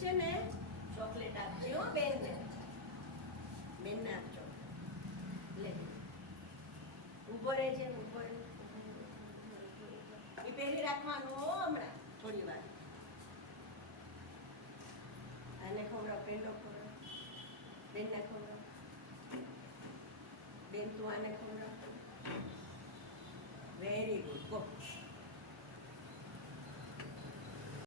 છે ને ચોકલેટ આપજો હો બેનને. બેનને આપજો. લે ઊભો રહેજે, ઊભો રહે. એ પહેરી રાખવાનું હો હમણાં થોડી વાર. આને ખવડાવ, પેંડો ખવડાવ. બેનને ખવડાવ. બેન તું આને ખવડાવ. Very good, go.